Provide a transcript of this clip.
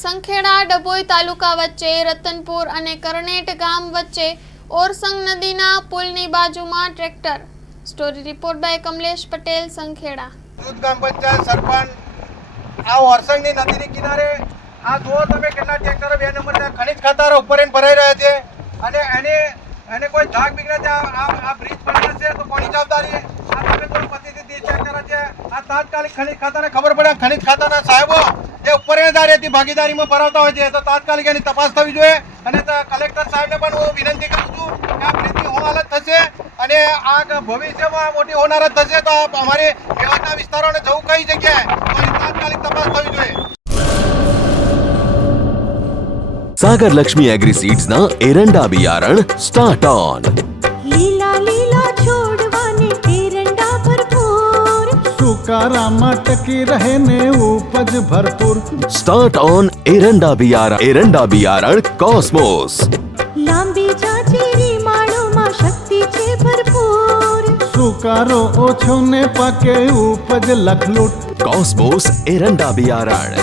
સંખેડા ડભોઈ તાલુકા વચ્ચે રતનપુર અને કરનેટ ગામ વચ્ચે ઓરસંગ નદીના પુલની બાજુમાં tractor. Story report by Kamlesh Patel, Sankheda. ગ્રામ પંચાયત સરપંચ આ ઓરસંગની નદીની કિનારે આ જુઓ તમે કેટલા ટ્રેક્ટરો 2 નંબરના ખનિજ ખાતર ઉપર ભરાઈ રહ્યા છે અને એને કોઈ ધાક બીગડે આ બ્રિજ બને છે તો કોની જવાબદારી? આ તમે તો પતિથી 30 ટ્રેક્ટર છે. આ તાત્કાલિક ખનિજ ખાતાને ખબર પડે, ખનિજ ખાતાના સાહેબો જે ઉપરેદારીથી ભાગીદારીમાં ભરાવતા હોય છે તો તાત્કાલિક એની તપાસ થવી જોઈએ. અને કલેક્ટર સાહેબને પણ હું વિનંતી કરું છું કે આ બ્રિજની શું હાલત થશે અને આ ભવિષ્યમાં મોટી હોનારત થશે તો અમારી વ્યવસ્થા વિસ્તારોને જવું કઈ જગ્યાએ તો એની તાત્કાલિક તપાસ થવી જોઈએ. सागर लक्ष्मी एग्रीसीड्स ना एरंडा बियारण स्टार्ट ऑन. લીલા લીલા છોડવાને એરંડા ભરપૂર, સુકારામાં ટકી રહે ને ઉપજ ભરપૂર. स्टार्ट ऑन एरंडा बियारण कॉस्मोस. લાંબી જાચેરી માળોમાં શક્તિ છે ભરપૂર. સુકારો ઓછો ને પાકે ઉપજ લખલૂટ. कॉस्मोस एरंडा बियारण.